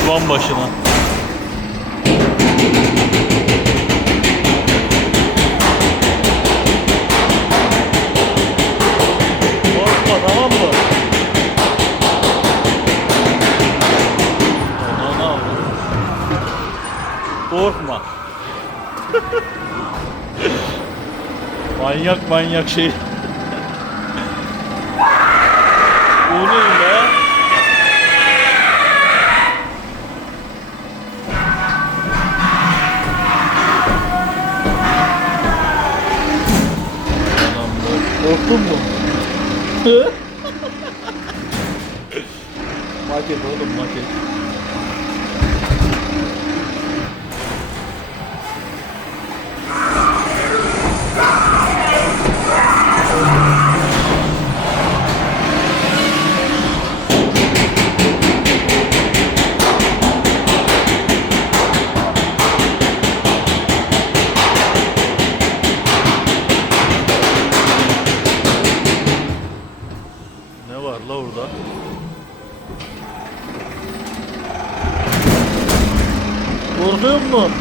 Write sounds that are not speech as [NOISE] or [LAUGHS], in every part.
Düşman başına. Korkma tamam mı? Avradım. Korkma. [LAUGHS] manyak manyak şey. Maket oğlum maket. Korkuyor musun?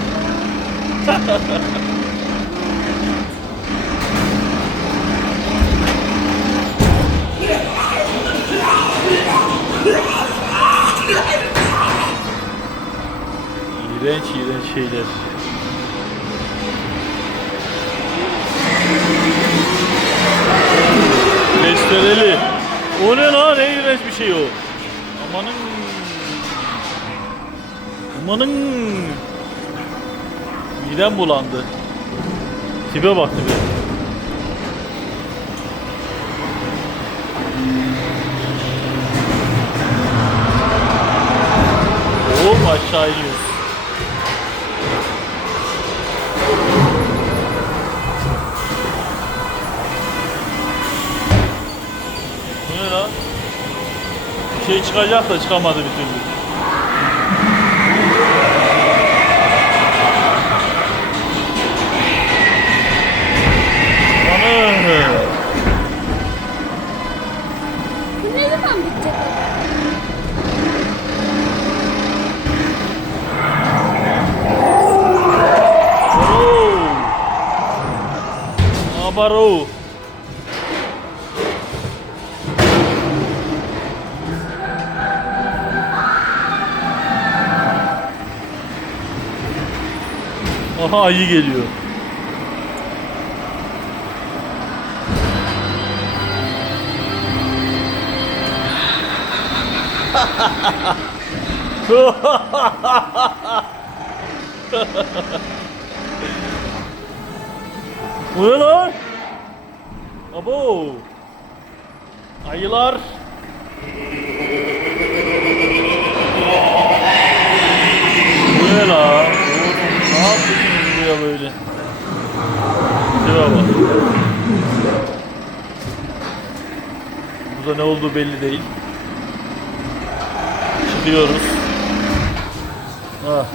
İğrenç iğrenç şeyler. Testereli. O ne lan? Ne iğrenç bir şey o. Amanın. Amanın. Midem bulandı. Tipe bak tipe. Oğlum aşağı iniyoruz. Şey çıkacak da çıkamadı bir türlü. Ne zaman bitecek acaba? Baro! Ah, baro! Aha ayı geliyor. [LAUGHS] Bu ne lan? Abo. Ayılar. Bu ne? Oğlum ne yapıyorsunuz buraya böyle? Şuraya bak. Burada ne olduğu belli değil. Çıkıyoruz. Ah.